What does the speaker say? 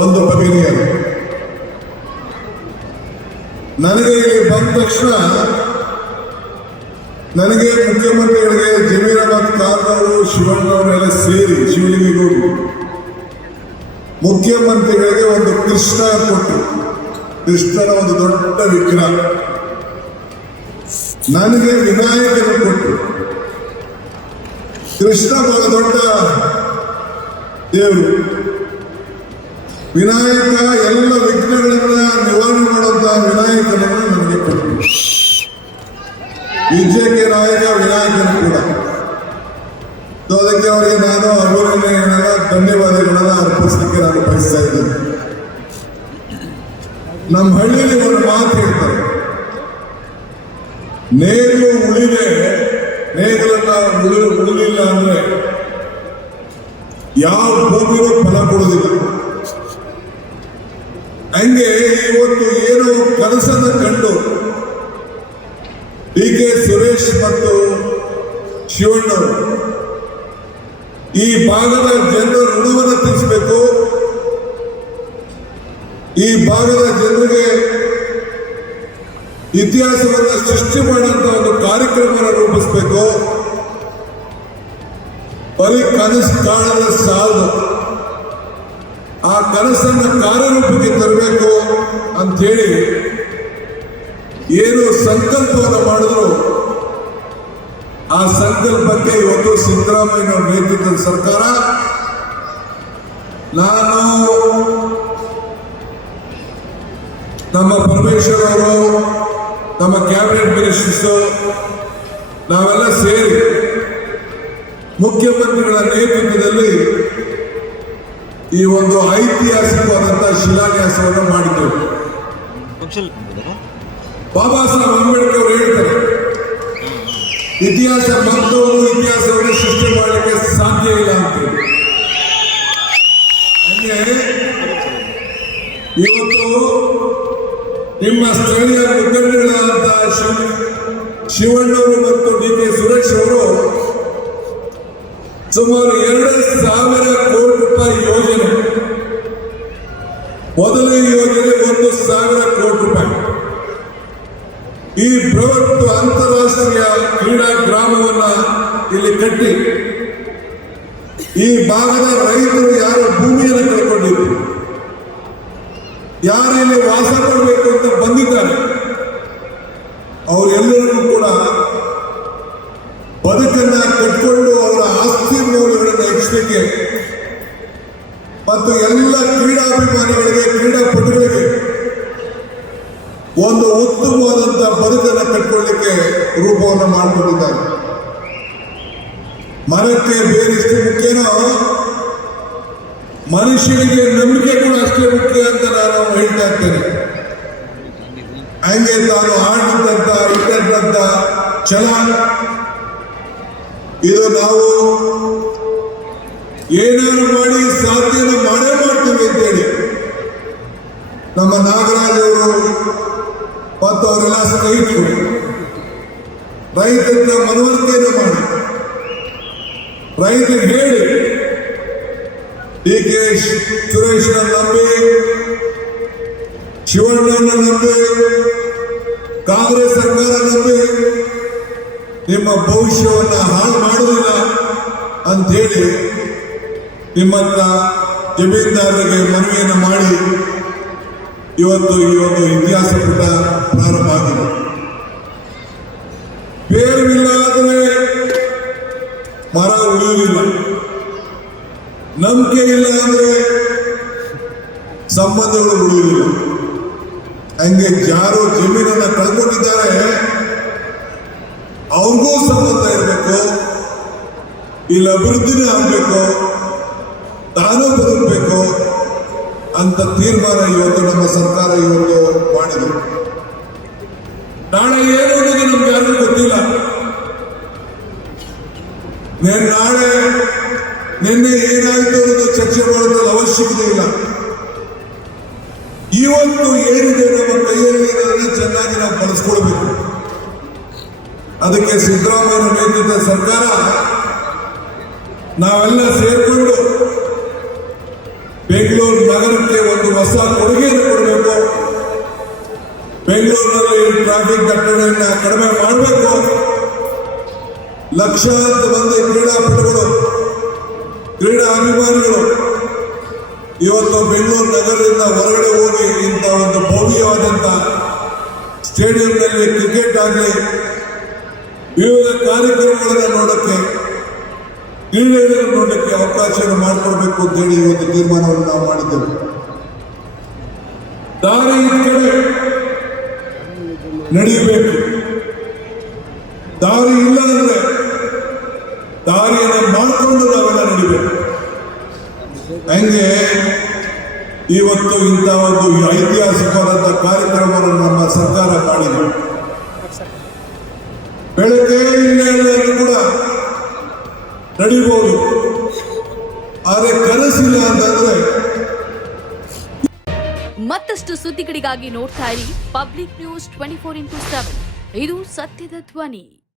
ಒಂದು ಬಗೆನಿಯರು. ನನಗೆ ಇಲ್ಲಿ ಬಂದ ತಕ್ಷಣ ನನಗೆ ಮುಖ್ಯಮಂತ್ರಿಗಳಿಗೆ ಜಮೀರ್ ಅಹಮದ್ ಖಾನ್ ಅವರು ಶಿವಣ್ಣವರೆಲ್ಲ ಸೇರಿ ಶಿವಲಿಂಗಿಗೂ ಮುಖ್ಯಮಂತ್ರಿಗಳಿಗೆ ಒಂದು ಕೃಷ್ಣ ಕೊಟ್ಟು, ಕೃಷ್ಣನ ಒಂದು ದೊಡ್ಡ ವಿಗ್ರಹ, ನನಗೆ ವಿನಾಯಕನ ಕೊಟ್ಟು. ಕೃಷ್ಣ ಬಹಳ ದೊಡ್ಡ ದೇವರು, ವಿನಾಯಕ ಎಲ್ಲ ವಿಘ್ನಗಳನ್ನ ನಿವಾರಣೆ ಮಾಡುವಂತಹ ವಿನಾಯಕನನ್ನು ನನಗೆ ಕೊಟ್ಟು. ವಿದ್ಯೆಗೆ ನಾಯಕ ವಿನಾಯಕನ ಕೂಡ. ಅದಕ್ಕೆ ಅವರಿಗೆ ನಾನು ಅಭಿನಂದನೆಗಳನ್ನ ಧನ್ಯವಾದಗಳನ್ನ ಅರ್ಪಿಸಲಿಕ್ಕೆ ನಾನು ಬಯಸ್ತಾ ಇದ್ದೇನೆ. ನಮ್ಮ ಹಳ್ಳಿಯಲ್ಲಿ ಒಂದು ಮಾತು ಹೇಳ್ತಾರೆ, ನೇಗಿಲು ಉಳಿದೆ, ನೇಗಿಲನ್ನ ಉಳಿಲಿಲ್ಲ ಅಂದ್ರೆ ಯಾವ ಭೂಮಿಗೂ ಫಲ ಕೊಡುವುದಿಲ್ಲ. ಹಂಗೆ ಇವತ್ತು ಏನು ಕನಸನ್ನು ಕಂಡು ಡಿ ಕೆ ಸುರೇಶ್ ಮತ್ತು ಶಿವಣ್ಣವರು ಈ ಭಾಗದ ಜನರ ಋಣವನ್ನು ತೀರಿಸಬೇಕು, ಈ ಭಾಗದ ಜನರಿಗೆ ಇತಿಹಾಸವನ್ನು ಸೃಷ್ಟಿ ಮಾಡುವಂತ ಒಂದು ಕಾರ್ಯಕ್ರಮವನ್ನು ರೂಪಿಸಬೇಕು. ಬರೀ ಕನಸು ಕಾಣದ ಸಾಲದು, ಆ ಕನಸನ್ನು ಕಾರ್ಯರೂಪಕ್ಕೆ ತರಬೇಕು ಅಂಥೇಳಿ ಏನು ಸಂಕಲ್ಪವನ್ನು ಮಾಡಿದ್ರು, ಆ ಸಂಕಲ್ಪಕ್ಕೆ ಇವತ್ತು ಸಿದ್ದರಾಮಯ್ಯ ನೇತೃತ್ವದ ಸರ್ಕಾರ, ನಾನು ನಮ್ಮ ಪರಮೇಶ್ವರ್ ಅವರು, ನಮ್ಮ ಕ್ಯಾಬಿನೆಟ್ ಮಿನಿಸ್ಟರ್ಸ್ ನಾವೆಲ್ಲ ಸೇರಿ ಮುಖ್ಯಮಂತ್ರಿಗಳ ನೇತೃತ್ವದಲ್ಲಿ ಈ ಒಂದು ಐತಿಹಾಸಿಕವಾದಂತಹ ಶಿಲಾನ್ಯಾಸವನ್ನು ಮಾಡಿದ್ದೇವೆ. ಬಾಬಾ ಸಾಹೇಬ್ ಅಂಬೇಡ್ಕರ್ ಅವರು ಹೇಳ್ತಾರೆ, ಇತಿಹಾಸ ಮತ್ತೊಂದು ಇತಿಹಾಸವನ್ನು ಸೃಷ್ಟಿ ಮಾಡಲಿಕ್ಕೆ ಸಾಧ್ಯ ಇಲ್ಲ ಅಂತೇಳಿ. ಹಂಗೆ ಇವತ್ತು ನಿಮ್ಮ ಸ್ಥಳೀಯ ಮುಖಂಡಗಳಾದಂತಹ ಶಿವಣ್ಣವರು ಮತ್ತು ಡಿ ಕೆ ಸುರೇಶ್ ಅವರು ಸುಮಾರು 2,000 ಕೋಟಿ ರೂಪಾಯಿ ಯೋಜನೆ, ಮೊದಲನೇ ಯೋಜನೆ 1,000 ಕೋಟಿ ರೂಪಾಯಿ, ಈ ಬೃಹತ್ ಅಂತಾರಾಷ್ಟ್ರೀಯ ಕ್ರೀಡಾ ಗ್ರಾಮವನ್ನ ಇಲ್ಲಿ ಕಟ್ಟಿ ಈ ಭಾಗದ ರೈತರು ಯಾರು ಭೂಮಿಯನ್ನು ಕಳ್ಕೊಂಡಿದ್ರು, ಯಾರು ಇಲ್ಲಿ ವಾಸ ಮಾಡಬೇಕು ಅಂತ ಬಂದಿದ್ದಾರೆ, ಅವರೆಲ್ಲರಿಗೂ ಕೂಡ ಬದುಕನ್ನ ಕಟ್ಕೊಂಡು ಅವರ ಆಸ್ತಿ ಮೌಲ್ಯಗಳನ್ನು ಹೆಚ್ಚಲಿಕ್ಕೆ ಮತ್ತು ಎಲ್ಲ ಕ್ರೀಡಾಭಿಮಾನಿಗಳಿಗೆ, ಕ್ರೀಡಾಪಟುಗಳಿಗೆ ಒಂದು ಉತ್ತಮವಾದಂತಹ ಬದುಕನ್ನು ಕಟ್ಕೊಳ್ಳಿಕ್ಕೆ ರೂಪವನ್ನು ಮಾಡಿಕೊಂಡಿದ್ದಾರೆ. ಮರಕ್ಕೆ ಬೇರೆಷ್ಟು ಮುಖ್ಯನೋ ಮನುಷ್ಯನಿಗೆ ನಂಬಿಕೆ ಕೂಡ ಅಷ್ಟೇ ಮುಖ್ಯ ಅಂತ ನಾನು ಹೇಳ್ತಾ ಇರ್ತೇನೆ. ಹಂಗೆ ತಾನು ಆಡಿದಂತ ಇಟ್ಟಂತ ಛಲ, ಇದು ನಾವು ಏನಾದ್ರು ಮಾಡಿ ಸಾಧ್ಯನ ಮಾಡೇ ಮಾಡ್ತೀವಿ ಅಂತೇಳಿ ನಮ್ಮ ನಾಗರಾಜ್ ಅವರು ಮತ್ತು ಅವರೆಲ್ಲ ಸ್ನೇಹಿತರು ರೈತರ ಮನವರಿಕೆಯನ್ನು ಮಾಡಿ ರೈತರಿಗೆ ಹೇಳಿ, ಡಿ ಕೆ ಸುರೇಶ್ನ ನಂಬಿ, ಶಿವಣ್ಣನ ನಂಬಿ, ಕಾಂಗ್ರೆಸ್ ಸರ್ಕಾರ ನಂಬಿ ನಿಮ್ಮ ಭವಿಷ್ಯವನ್ನು ಹಾಳು ಮಾಡುವುದಿಲ್ಲ ಅಂಥೇಳಿ ನಿಮ್ಮನ್ನ ಜಮೀನ್ದಾರರಿಗೆ ಮನವಿಯನ್ನು ಮಾಡಿ ಇವತ್ತು ಈ ಒಂದು ಇತಿಹಾಸ ಪುಟ ಪ್ರಾರಂಭ ಆಗಿದೆ. ಬೇರಿಲ್ಲ ಆದರೆ ಮರ ಉಳಿಯುವುದಿಲ್ಲ, ನಂಬಿಕೆ ಇಲ್ಲ ಅಂದ್ರೆ ಸಂಬಂಧಗಳು ಉಳಿಯುವುದಿಲ್ಲ. ಹಂಗೆ ಯಾರು ಜಮೀನನ್ನ ಕಳ್ಕೊಂಡಿದ್ದಾರೆ ಅವ್ರಿಗೂ ಸಂಬಂಧ ಇರಬೇಕು, ಇಲ್ಲಿ ಅಭಿವೃದ್ಧಿನೇ ಆಗಬೇಕು, ತಾನೂ ಬದುಕಬೇಕು ಅಂತ ತೀರ್ಮಾನ ಇವತ್ತು ನಮ್ಮ ಸರ್ಕಾರ ಇವತ್ತು ಮಾಡಿದೆ. ನಾಳೆ ಏನು ಅನ್ನೋದು ನಮ್ಗೆ ಯಾರಿಗೂ ಗೊತ್ತಿಲ್ಲ. ನಾಳೆ ನಿನ್ನೆ ಏನಾಯ್ತು ಅನ್ನೋದು ಚರ್ಚೆ ಮಾಡೋದ್ರಲ್ಲಿ ಅವಶ್ಯಕತೆ ಇಲ್ಲ. ಇವತ್ತು ಏನಿದೆ ನಮ್ಮ ಕೈಯಲ್ಲಿ ಇರೋದನ್ನ ಚೆನ್ನಾಗಿ ನಾವು ಬಳಸ್ಕೊಳ್ಬೇಕು. ಅದಕ್ಕೆ ಸಿದ್ದರಾಮಯ್ಯ ನೇತೃತ್ವದ ಸರ್ಕಾರ ನಾವೆಲ್ಲ ಸೇರ್ಕೊಂಡು ಬೆಂಗಳೂರು ನಗರಕ್ಕೆ ಒಂದು ಹೊಸ ಕೊಡುಗೆಯನ್ನು ಕೊಡಬೇಕು. ಬೆಂಗಳೂರಿನಲ್ಲಿ ಟ್ರಾಫಿಕ್ ದಟ್ಟಣೆಯನ್ನು ಕಡಿಮೆ ಮಾಡಬೇಕು. ಲಕ್ಷಾಂತರ ಮಂದಿ ಕ್ರೀಡಾಪಟುಗಳು, ಕ್ರೀಡಾ ಅಭಿಮಾನಿಗಳು ಇವತ್ತು ಬೆಂಗಳೂರು ನಗರದಿಂದ ಹೊರಗಡೆ ಹೋಗಿ ಇಂಥ ಒಂದು ಭವ್ಯವಾದಂಥ ಸ್ಟೇಡಿಯಂನಲ್ಲಿ ಕ್ರಿಕೆಟ್ ಆಗಲಿ ವಿವಿಧ ಕಾರ್ಯಕ್ರಮಗಳನ್ನು ನೋಡೋಕ್ಕೆ, ಕ್ರೀಡೆಗಳನ್ನು ನೋಡಲಿಕ್ಕೆ ಅವಕಾಶವನ್ನು ಮಾಡಿಕೊಡ್ಬೇಕು ಅಂತ ಹೇಳಿ ಇವತ್ತು ತೀರ್ಮಾನವನ್ನು ನಾವು ಮಾಡಿದ್ದೇವೆ. ದಾರಿ ಈ ಕಡೆ ನಡೆಯಬೇಕು. ದಾರಿ ಇಲ್ಲ ಅಂದ್ರೆ ದಾರಿಯನ್ನು ಮಾಡಿಕೊಂಡು ನಾವೆಲ್ಲ ನಡಿಬೇಕು. ಹಂಗೆ ಇವತ್ತು ಇಂಥ ಒಂದು ಐತಿಹಾಸಿಕವಾದಂಥ ಕಾರ್ಯಕ್ರಮವನ್ನು ನಮ್ಮ ಸರ್ಕಾರ ಮಾಡಿದೆ. ಬೆಳಗ್ಗೆ ಎಲ್ಲರೂ ಕೂಡ ನಡೀಬಹುದು, ಆದರೆ ಕನಸಿಲ್ಲ ಅಂತಂದ್ರೆ. ಮತ್ತಷ್ಟು ಸುದ್ದಿಗಳಿಗಾಗಿ ನೋಡ್ತಾ ಇರಿ ಪಬ್ಲಿಕ್ ನ್ಯೂಸ್ 24x7. ಇದು ಸತ್ಯದ ಧ್ವನಿ.